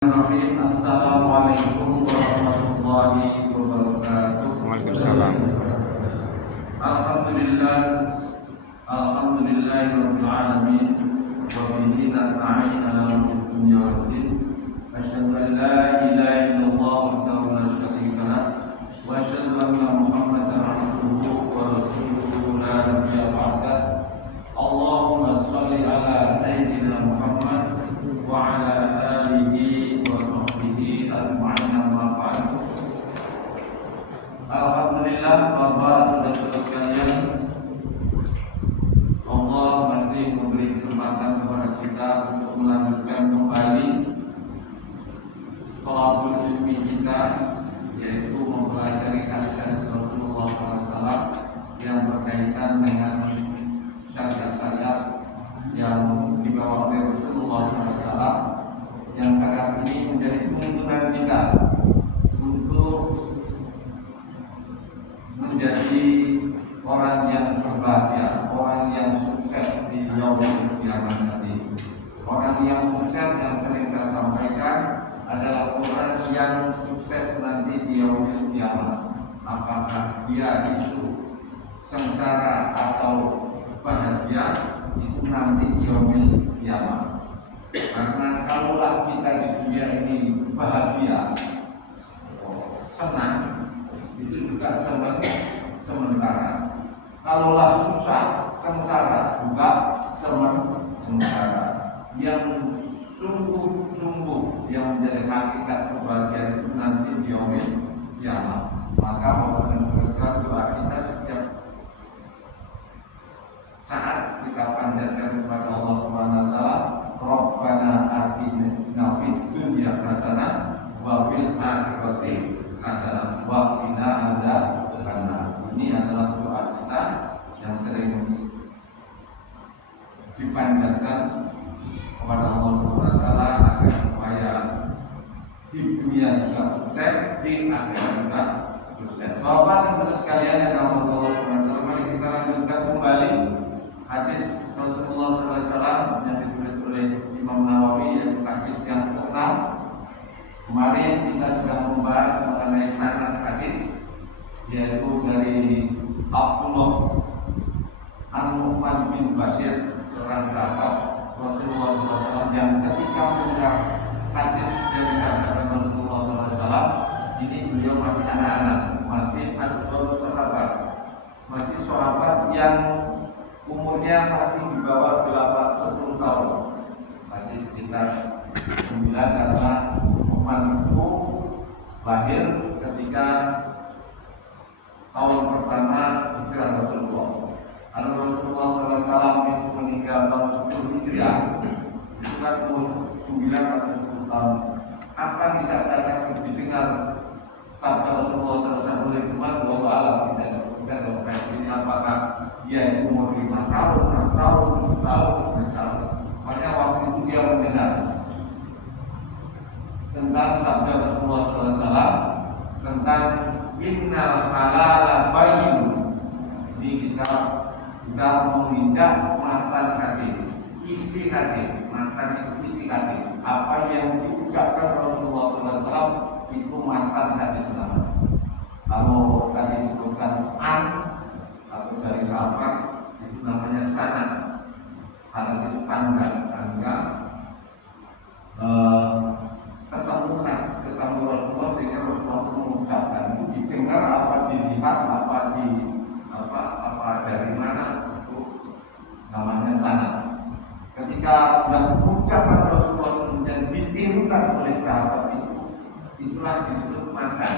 Assalamualaikum warahmatullahi wabarakatuh. Waalaikumsalam. Alhamdulillah, alhamdulillahirabbil alamin. Wa bihi nasta'in ala umuri dunya waddin. Asyhadu an la ilaha illallah wahdahu la syarika lah wa asyhadu anna Muhammadan abduhu wa rasuluhu la nabiyya ba'dah. Allahumma shalli ala sayyidina Muhammad wa ala alihi wa sahbihi ajma'in, amma ba'du. Alhamdulillah, Bapak saudara-saudara sekalian, Allah masih memberi kesempatan kepada kita untuk melanjutkan kembali thalabul ilmi kita, yaitu mempelajari hadis Rasulullah SAW yang berkaitan dengan syariat-syariat yang dibawa oleh Rasulullah SAW, yang sangat ini menjadi tuntunan kita untuk menjadi orang yang berbahagia, orang yang sukses di yaumul qiyamah nanti. Orang yang sukses yang sering saya sampaikan adalah orang yang sukses nanti di yaumul qiyamah. Apakah dia itu sengsara atau bahagia, itu nanti di yaumul qiyamah. Karena kalaulah kita di dunia ini bahagia, senang, itu juga sementara. Kalaulah susah, sengsara, juga sementara. Yang sungguh-sungguh yang menjadi hakikat kebahagiaan itu nanti di yaumil qiyamah. Maka Bapak dan Saudara, doa kita setiap saat kita panjatkan kepada Allah Subhanahu wa taala, Rabbana atina fid dunya hasanah wa fil akhirati hasanah wa qina adzabannar. Ini adalah doa kita yang sering dipanjatkan kepada Allah Subhanahu wa taala agar supaya di dunia juga sukses, di akhirat juga sukses. Bapak dan Saudara sekalian yang dirahmati Allah Subhanahu wa taala, mari kita lanjutkan kembali hadis Rasulullah SAW yang ditulis oleh Imam Nawawi, yaitu hadis yang ke-6. Kemarin kita sudah membahas mengenai sanad hadis, yaitu dari Abdullah An-Nu'man bin Bashir, seorang sahabat Rasulullah SAW yang ketika mendengar hadis yang disampaikan Rasulullah SAW, ini beliau masih anak-anak, masih asbabus sahabat, masih sahabat yang umurnya masih di bawah 10 tahun, masih sekitar 9, karena Uman itu lahir ketika tahun pertama hijrah Rasulullah. Lalu Rasulullah SAW itu meninggal tahun 10 hijriah, itu kan umur 9 atau 10 tahun. Apa bisa akan didengar sabda Rasulullah SAW oleh Uman? Wallahu a'lam, tidak terprediksi apakah dia itu umur 5 tahun, 6 tahun, 7 tahun, misalnya. Makanya waktu itu dia mendengar tentang sabda Rasulullah SAW tentang innal halala bayyin. Ini kita menginjak matan hadis, isi hadis, matan itu isi hadis. Apa yang diucapkan Rasulullah SAW itu matan hadis namanya. Kalau tadi disebutkan atau dari sahabat, itu namanya sanad. Sanad itu tanda ketemu Rasulullah, sehingga Rasulullah itu mengucapkan, itu didengar, apa dilihat, apa dari mana, itu namanya sanad. Ketika sudah ucapan Rasulullah kemudian ditirukan oleh sahabat itulah disebut matan,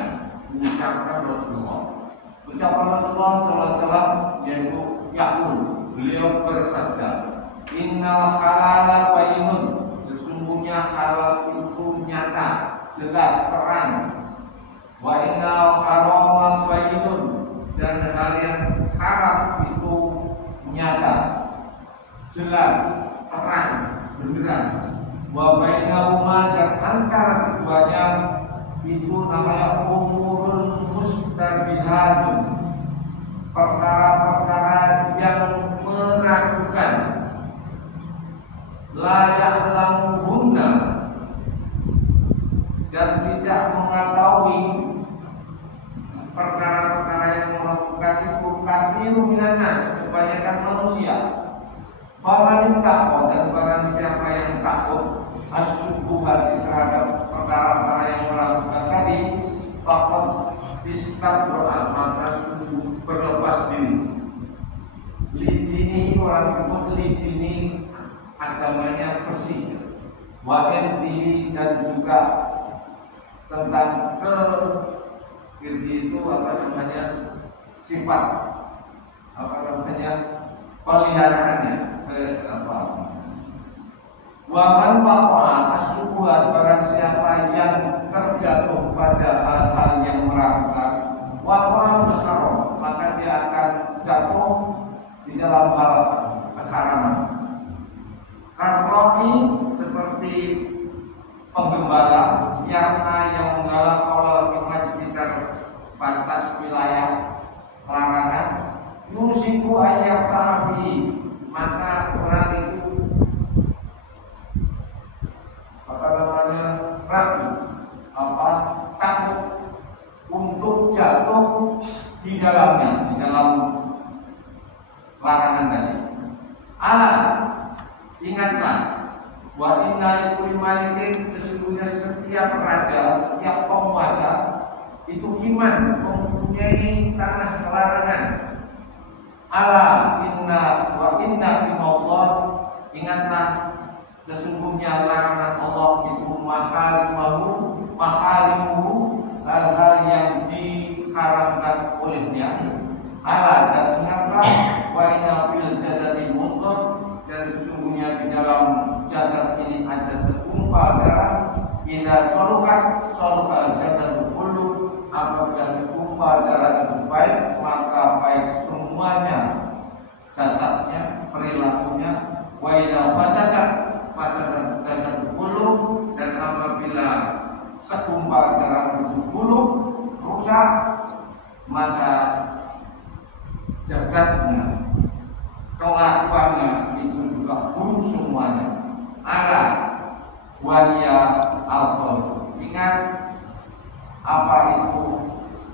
ucapan Rasulullah. Ucapan Rasulullah SAW yaitu yaqul, beliau bersabda, innal halala bayyinun, sesungguhnya halal itu nyata, jelas, terang. Wa innal harama bayyinun, dan hal yang haram itu nyata, jelas, terang, beneran. Wa bainahuma, dan antara keduanya itu namanya umurun mustabihatun, perkara-perkara yang meragukan. La ya'lamuhunna, dan tidak mengetahui perkara-perkara yang melakukan itu kasirun minan nas, kebanyakan manusia. Faman takwa, dan barang siapa yang takut asyubuhat terhadap perkara-perkara yang melakukan tadi, fakot istabro'al, maka susu berlepas diri. Lidini, orang tersebut lidini, agamanya bersih. Wa'irdi, dan juga tentang irdi itu sifat peliharaannya waman waqa'a asyubuhat, barang siapa yang terjatuh pada hal-hal yang meragukan, waqa'a fil haram, maka dia akan jatuh di dalam hal keharaman. Karroi, seperti penggembala yarna yang menggalah kalau sekitar batas wilayah larangan, yusiku ayat ta'afi, maka orang itu ragu, takut untuk jatuh di dalamnya, di dalam larangan tadi. Ingatlah, wa inna likulli malikin, sesungguhnya setiap raja, setiap penguasa itu himan, mempunyai tanah larangan. Inna Allah, ingatlah, sesungguhnya larangan Allah itu maharimuhu, hal-hal yang diharamkan olehnya. Dan ingatlah, wa inna fil jasadi mudghah, dan sesungguhnya di dalam jasad ini ada segumpal darah. Idza saluhat salahal jasadu kullu, apabila segumpal darah itu baik, maka baik semuanya, jasadnya, perilakunya. Wa idza fasadat jasadu kullu, dan apabila segumpal darah itu buruk, rusak, maka jasadnya, kelakuannya itu juga buruk semuanya. Wahya alkohol, ingat apa itu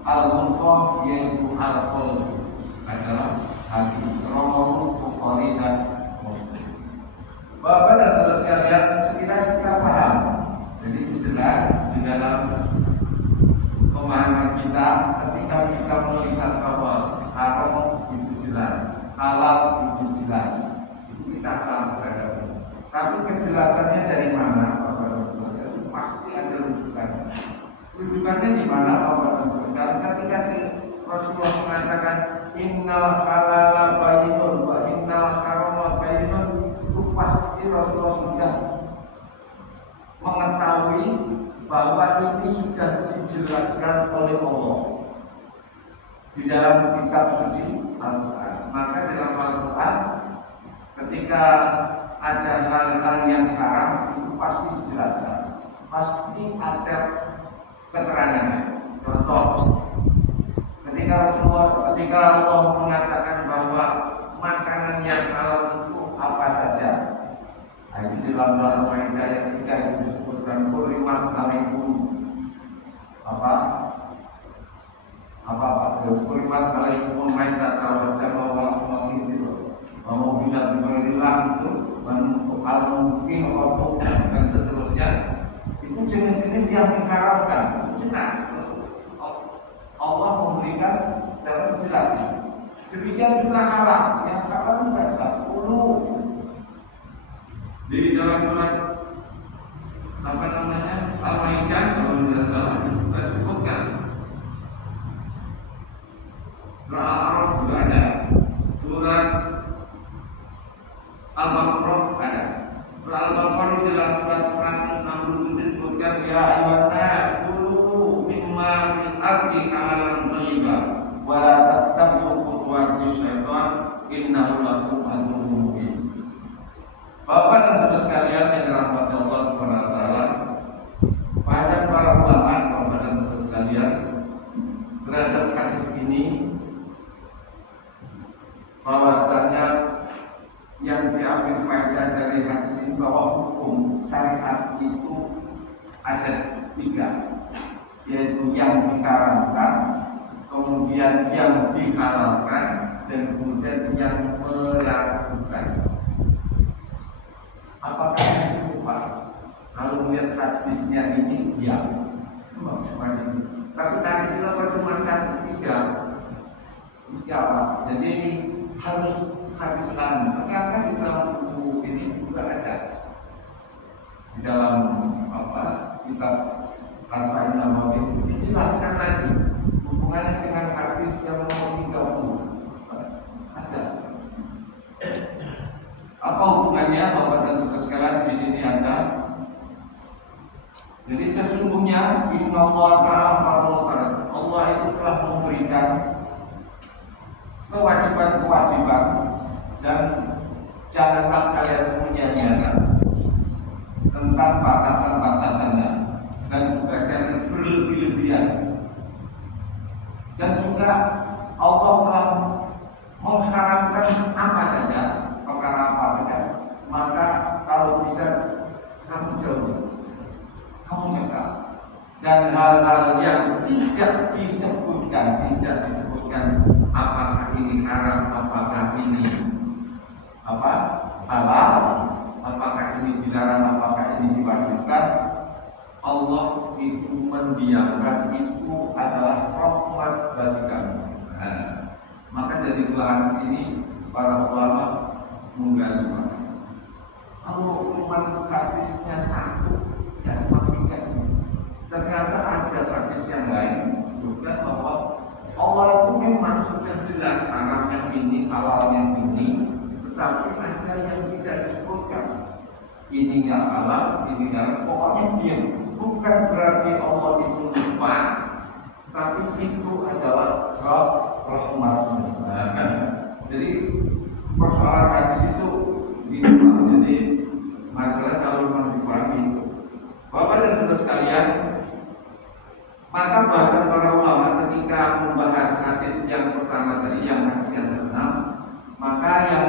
alkohol, yaitu alkohol adalah hati. Rawahu Bukhari dan Muslim. Bapak dan saudara sekalian, sekilas kita paham. Jadi jelas di dalam pemahaman kita, ketika kita melihat bahwa haram itu jelas, halal itu jelas, itu kita akan berhadapan. Tapi kejelasannya dari mana, Bapak dan saudara, itu pasti ada rujukannya. Rujukannya di mana, Bapak dan saudara? Ketika Rasulullah mengatakan innal halala bayyinun wa innal harama bayyinun, itu pasti Rasulullah sudah mengetahui bahwa ini sudah dijelaskan oleh Allah di dalam kitab suci Al-Quran. Maka dalam Al-Quran, ketika ada hal-hal yang haram, itu pasti dijelaskan, pasti ada keterangannya. Contoh, ketika Allah mengatakan bahwa makanan yang halal itu apa saja, di dalam Al-Maidah yang 3 itu disebutkan kurimat alaikum kurimat alaikum maitat wa dama wa khinzir wa mubinat bimarillah, itu untuk al-mungkin dan seterusnya. Itu jenis-jenis yang diharamkan, itu jelas. Allah memberikan secara jelas. Demikian juga halal, yang halal juga jelas. Di dalam surat Al-Maidah, kalau tidak salah, kita disebutkan. Surah Al-A'raf juga ada, surat Al-Baqarah ada. Surah Al-Baqarah di dalam surat 167 disebutkan, ya ayyuhan nas kulu mimma fil ardi halalan thayyiban wa la tattabi'u khutuwati syaitan innahu lakum aduwwun mubin. Bapak dan saudara sekalian yang dirahmati Allah Subhanahu wa taala, bahasan para ulama, Bapak dan saudara sekalian, terhadap hadis ini, bahwasanya yang diambil faedah dari hadis ini bahwa hukum syariat itu ada tiga, yaitu yang diharamkan, kemudian yang dihalalkan, dan kemudian yang meragukan. Apakah itu Pak? Kalau melihat hadisnya ini, ya, cuma ini. Tapi hadis itu cuma satu, tiga Pak. Jadi harus hadis lain. Ternyata di dalam buku ini juga ada. Di dalam kitab Arba'in Nawawi dijelaskan lagi hubungannya dengan hadis yang nomor 30. Ada. Apa hubungannya Bapak dan Saudara sekalian? Di sini ada. Jadi sesungguhnya Innallaha ta'ala farada, Allah itu telah memberikan kewajiban-kewajiban dan janganlah kalian menyia-nyiakan tentang batasan-batasannya, dan juga jangan berlebih-lebihan. Dan juga Allah telah mengharamkan apa saja, perkara apa saja, maka kalau bisa kamu jauhi, kamu cegah. Dan hal-hal yang tidak disebutkan apakah ini haram, apakah ini halal, apakah ini dilarang, apakah ini diwajibkan, Allah itu mendiamkan, itu adalah rahmat bagi kami. Maka dari dua hadis ini para ulama menggali. Kalau cuma hadisnya satu dan maksudnya, ternyata ada hadis yang lain juga bahwa Allah itu memang sudah jelas haramnya ini, halalnya ini, tetapi ada yang tidak disebutkan. Ini yang halal, ini yang pokoknya diam. Bukan berarti Allah itu lupa, tapi itu adalah rahmat. Jadi persoalan hadis itu gitu. Jadi masalah kalau memang dipahami itu. Bapak dan Saudara sekalian, maka bahasan para ulama ketika membahas hadis yang pertama tadi, yang hadis yang ke-6, maka yang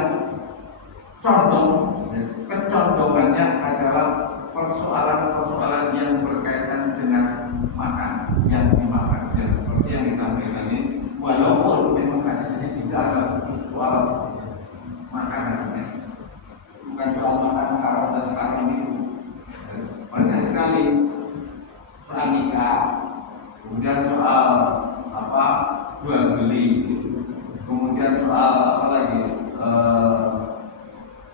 kecondongannya adalah persoalan-persoalan yang berkaitan dengan makan, yang dimakan, yang seperti yang disampaikan ini. Walaupun memang hadis ini tidak ada khusus soal makanan, bukan soal makanan haram dan haram itu. Banyak sekali soal nikah, kemudian soal jual beli, kemudian soal apa lagi,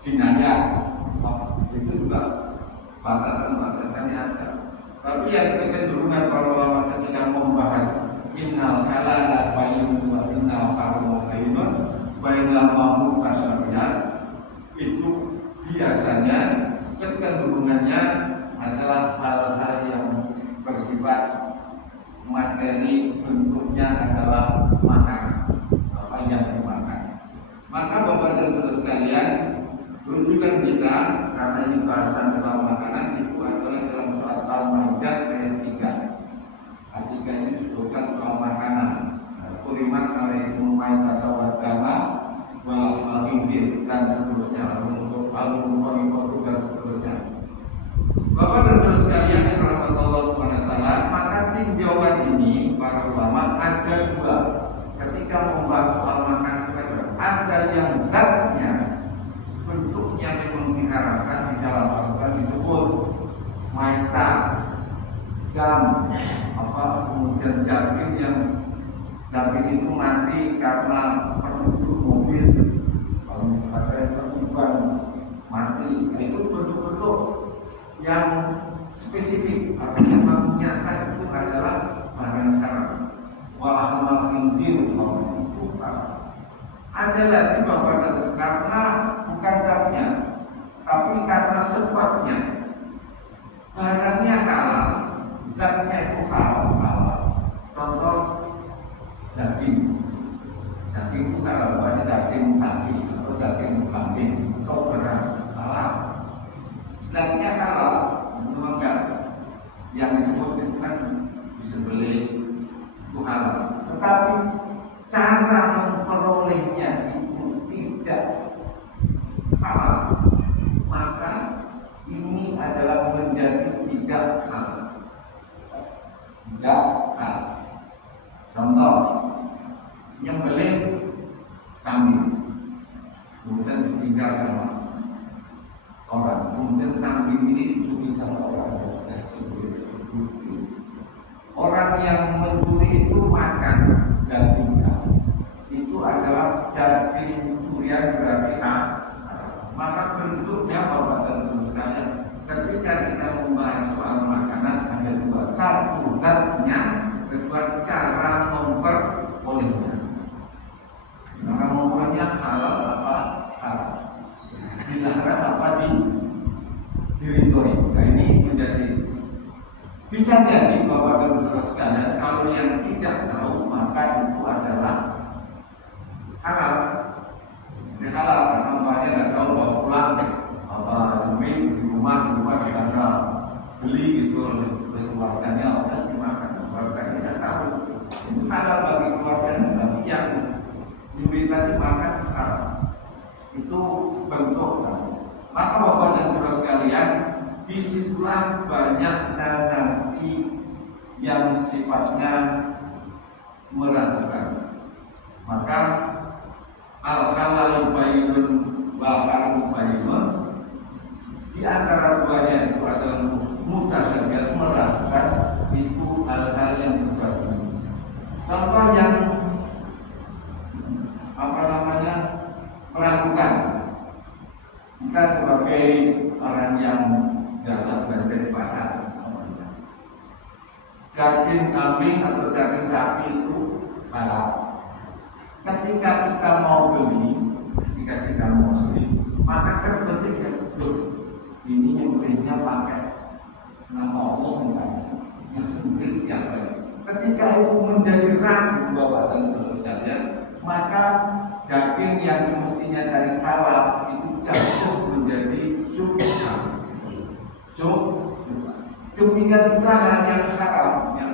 jinayah, itu juga batasan-batasannya ada. Tapi yang kecenderungan para ulama ketika membahas innal halala bayyinun wa innal harama bayyinun bainal mutasyabihat, itu biasanya kecenderungannya adalah hal-hal yang bersifat materi, bentuknya adalah makanan, apa yang dimakan. Maka Bapak dan Saudara sekalian, rujukan kita karena ini bahasan tentang makanan itu adalah dalam surat Al-Maidah ayat 3. Ayat 3 ini disebutkan soal makanan. Kurimat alaikum maitata wa dama wal khinzir dan seterusnya, untuk al-muqarribatu dan seterusnya. Bapak dan Saudara sekalian yang rahmat Allah Subhanahu wa taala, maka tinjauan ini para ulama ada dua. Ketika membahas soal makanan, ada yang zatnya, bentuknya memang diharapkan di dalam Al-Quran disebut maita, jam, kemudian daging yang daging itu mati karena penduduk mobil, kalau ada yang terlibat mati, itu bentuk-bentuk yang spesifik, artinya menyatakan itu adalah barang haram. Walahamal khinzir, itu ada lagi Bapak, karena bukan zatnya, tapi karena sebabnya. Barangnya halal, zatnya itu halal. Contoh daging itu halal, banyak daging sapi atau daging kambing atau beras halal. Zatnya halal, enggak. Yang disebut itu kan disembelih itu halal. Tetapi cara memperolehnya itu tidak halal, maka ini adalah menjadi tidak halal. tidak halal. Contoh, nyembelih kambing, kemudian ditinggal sama orang, kemudian kambing ini dicuri sama orang. Orang yang mencuri itu makan dagingnya, itu adalah daging curian berarti maka bentuknya Bapak dan Ibu sekalian, ketika kita membahas soal makanan ada dua, satu zatnya, kedua cara memperolehnya. Cara memperolehnya halal apa halal, dilarang apa diridhoi. Nah ini menjadi bisa jadi Bapak dan Ibu sekalian, kalau yang tidak tahu maka itu adalah halal. Ini halal karena umpamanya nggak tahu bawa pulang apa demi di rumah kita beli gitu oleh keluarganya, orang dimakan keluarganya tidak tahu. Itu halal bagi keluarganya, tapi yang diminta dimakan halal. Itu bentuk. Maka Bapak dan Saudara sekalian, disitulah banyak nanti yang sifatnya meragukan. Maka al-halal bayyinun wal haram bayyinun, di antara duanya itu adalah mutasyabih, meragukan, itu hal-hal yang berbeda. Contoh yang meragukan, kita sebagai orang yang biasa belanja di pasar, daging kambing atau daging sapi itu halal. Ketika kita mau beli, maka terbetik ini nyembelihnya pakai nama Allah misalnya, yang nyembelih siapa ya? Ketika itu menjadi ragu Bapak dan Saudara sekalian, maka daging yang semestinya dari halal itu jatuh menjadi syubhat. Demikian juga yang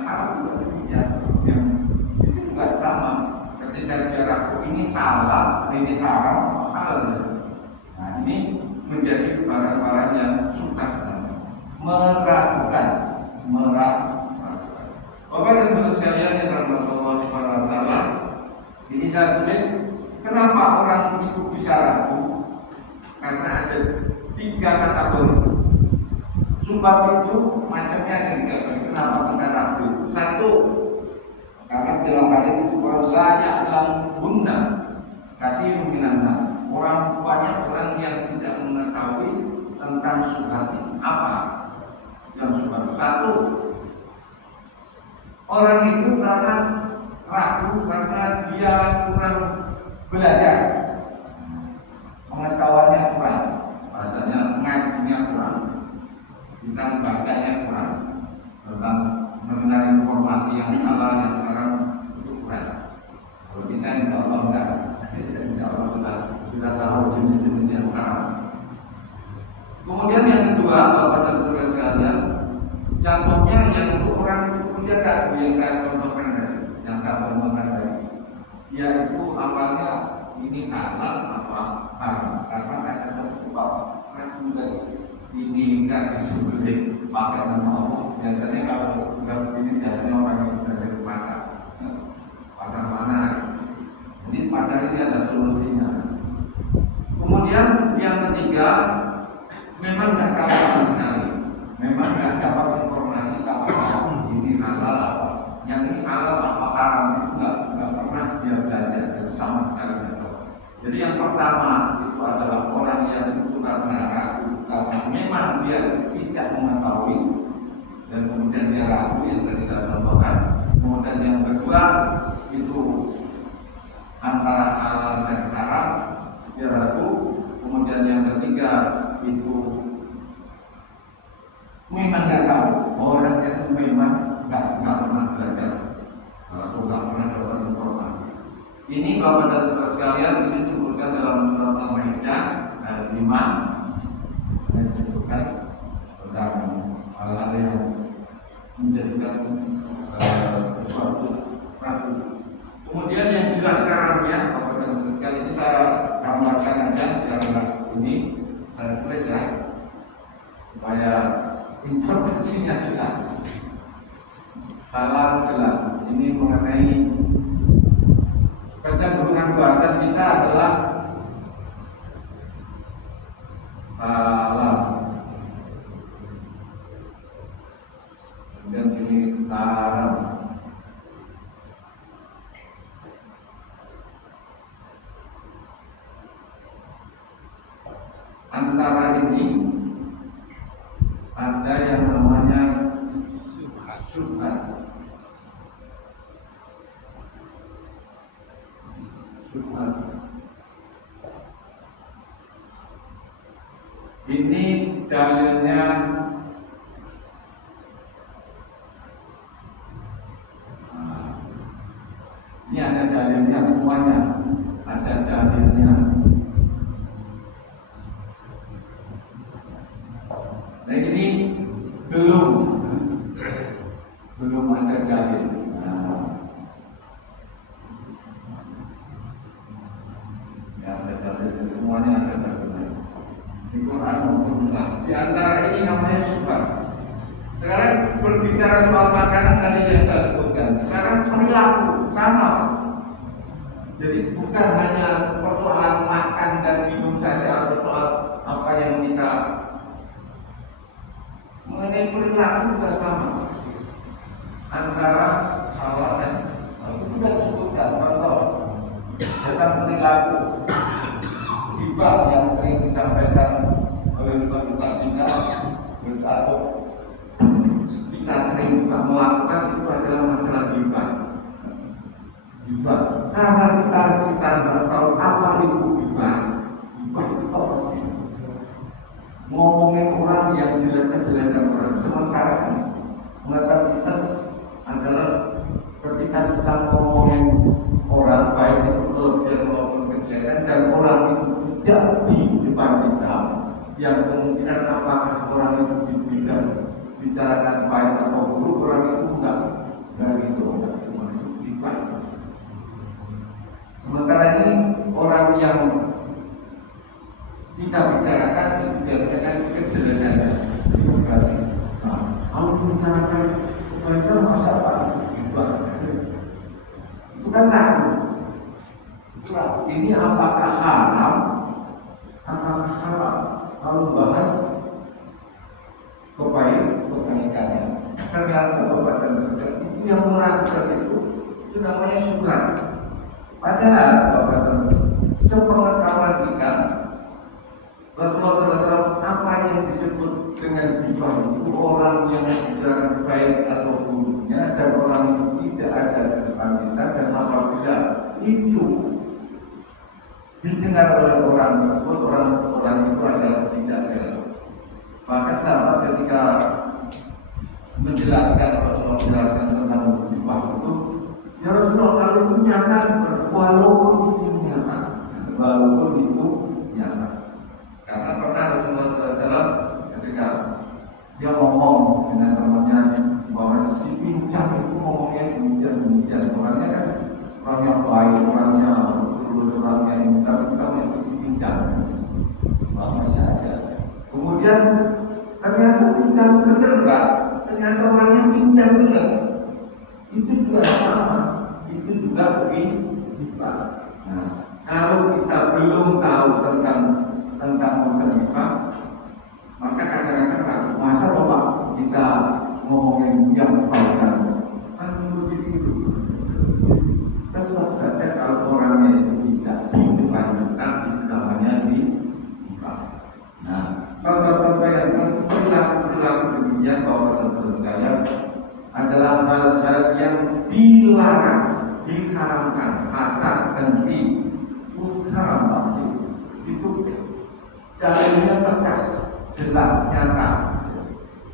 haram juga demikian, yang itu juga sama. Ketika dia ragu ini halal, ini haram, halal. Nah ini menjadi barang-barang yang syubhat, meragukan. Bapak dan Saudara sekalian yang dirahmati Allah Subhanahu wa taala, ini saya tulis kenapa orang itu bisa ragu? Karena ada 3 kategori. Syubhat itu macamnya ada 3. Kenapa kita ragu? 1, karena dalam hadis disebut layak dalam guna kasih minan nas. Orang banyak orang yang tidak mengetahui tentang syubhat ini. Apa yang syubhat? 1, orang itu karena ragu karena dia kurang belajar, pengetahuannya kurang, bahasanya ngajinya kurang, kita bacanya kurang, tentang mengenal informasi yang salah yang sekarang itu kurang. Kalau kita insya Allah enggak, insya Allah sudah tahu jenis-jenis yang salah. Kemudian yang kedua, Bapak dan Saudara sekalian, contohnya yang itu orang itu punya ragu yang saya contohkan tadi, yaitu amalnya ini halal apa haram, karena ada satu sebab ragu tadi ini enggak disembelih pakai nama Allah. Biasanya kalau sudah begini biasanya orang yang sudah dari pasar mana, ini padahal ini ada solusinya. Kemudian yang ketiga, memang nggak tahu sama sekali, memang nggak dapat informasi sama sekali ini halal apa, yang ini halal apa haram itu nggak pernah dia belajar sama sekali. Jadi yang pertama itu adalah orang yang itu karena ragu, karena memang dia tidak mengetahui dan kemudian dia ragu yang tadi saya contohkan. Kemudian yang kedua itu antara halal dan haram dia ragu. Kemudian yang ketiga itu memang nggak tahu, orangnya itu memang nggak pernah belajar atau nggak pernah dapat informasi. Ini Bapak dan Saudara sekalian, ini disebutkan dalam surat Al-Maidah ayat 5 yang disebutkan tentang hal-hal yang menjadikan sesuatu ragu. Kemudian yang jelas sekarang ya Bapak dan Saudara sekalian, ini saya gambarkan aja karena ini saya tulis ya supaya informasinya jelas. halal jelas. Ini mengenai kecenderungan bahasan kita adalah halal. Dan ini haram. Antara ini ada yang namanya syubhat. Syubhat ini dalilnya ini ada dalilnya semuanya, ada dalilnya. Nah ini belum ada dalil. Ya ada dalil, semuanya ada dalil. Di Quran maupun Sunnah. Di antara ini namanya syubhat. Sekarang berbicara soal makanan tadi yang saya sebutkan. Sekarang perilaku sama. Jadi bukan hanya persoalan makan dan minum saja atau soal apa yang kita mengenai perilaku juga sama. Antara halal dan itu sudah disebutkan contoh tentang perilaku ibad yang sering disampaikan oleh Ustaz Dina atau kita sering juga melakukan itu adalah masalah ibad. Karena kita nggak tahu apa itu ibad itu apa sih? Ngomongin orang yang jelek-jelekan orang, sementara kan metafisik adalah ketika kita ngomongin orang baik itu kelebihan maupun kejelekan dan orang itu tidak di depan kita, yang kemungkinan apakah orang itu dibicarakan baik atau buruk, orang itu enggak gitu, cuma itu baik. Sementara ini orang yang kita bicarakan itu biasanya kan kejelekannya. Kalau bicarakan kebaikan masa apa? Itu kan ragu. Ini apakah haram? Apakah halal? Kalau bahas kebaikannya, ternyata bapak dan itu yang meragukan itu namanya syubhat. Padahal bapak dan sepengetahuan kita, Rasulullah SAW apa yang disebut dengan gibah itu orang yang tidak baik atau buruknya dan orang itu tidak ada di depan kita, dan apabila itu didengar oleh orang tersebut, orang itu adalah tidak baik. Maka sahabat ketika menjelaskan Rasulullah tentang gibah itu, ya Rasulullah kalau itu nyata, walaupun itu nyata. Karena pernah Rasulullah SAW ketika dia ngomong dengan temannya bahwa si pincang itu ngomongnya demikian. Orangnya kan orangnya baik, orangnya lulus, orangnya ini, tapi kita itu si pincang. Bahwa saja. Kemudian ternyata pincang benar enggak? Ternyata orangnya pincang benar. Itu juga sama. Itu juga gibah. Nah, kalau kita belum tahu tentang musibah, maka kadang-kadang masa Bapak kita ngomongin yang kebaikan kan begitu. Tetap saja kalau orangnya itu tidak di depan kita, itu namanya gibah. Nah, contoh-contoh yang perilaku demikian Bapak dan Saudara sekalian adalah hal-hal yang dilarang, diharamkan, hasad dan haram itu dalilnya tegas, jelas, nyata,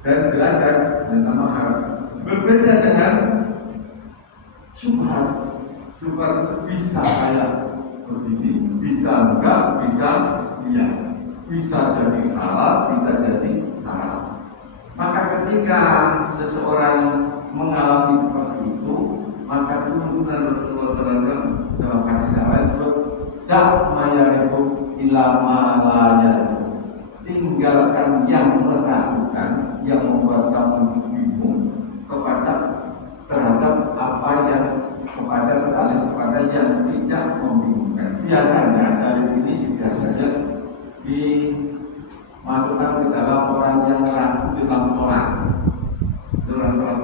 dan jelas dan nama haram. Berbeda dengan syubhat. Syubhat itu bisa kayak begini, bisa enggak, bisa iya, bisa jadi halal, bisa jadi haram. Maka ketika seseorang mengalami seperti itu, maka tuntunan Rasulullah SAW dalam hadis yang lain disebut dak mayaribu ilama layar, tinggalkan yang meragukan, yang membuat kamu bingung kepada beralih kepada yang tidak membingungkan. Biasanya dari ini biasanya dimasukkan ke dalam orang yang ragu di dalam sholat. Dalam sholat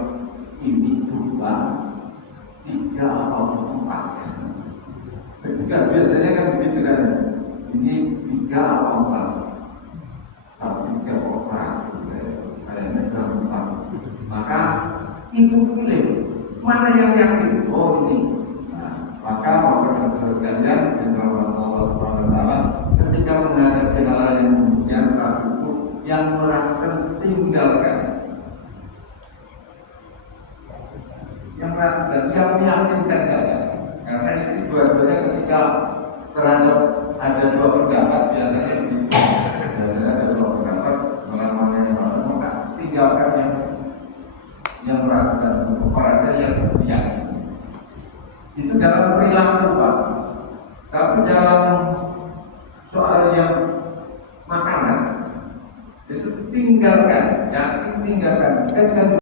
ini 2, 3 atau 4. Jika biasanya kan begitu kan, ini 3 atau 4, tapi 3 orang kayaknya 4. Maka itu pilih mana yang yakin. Oh ini. Nah, maka sekalian yang Allah Subhanahu Wa Taala ketika menghadapi hal yang demikian ragu yang meragukan tinggalkan. Yang ragu dan yang meyakinkan saja. Karena ini dua-duanya ketika terhadap ada 2 pendapat biasanya begitu. Biasanya ada 2 pendapat mana yang mana, maka tinggalkan yang meragukan kepada yang yakin. Itu dalam perilaku Pak. Tapi dalam soal yang makanan itu tinggalkan, yakin tinggalkan. Kan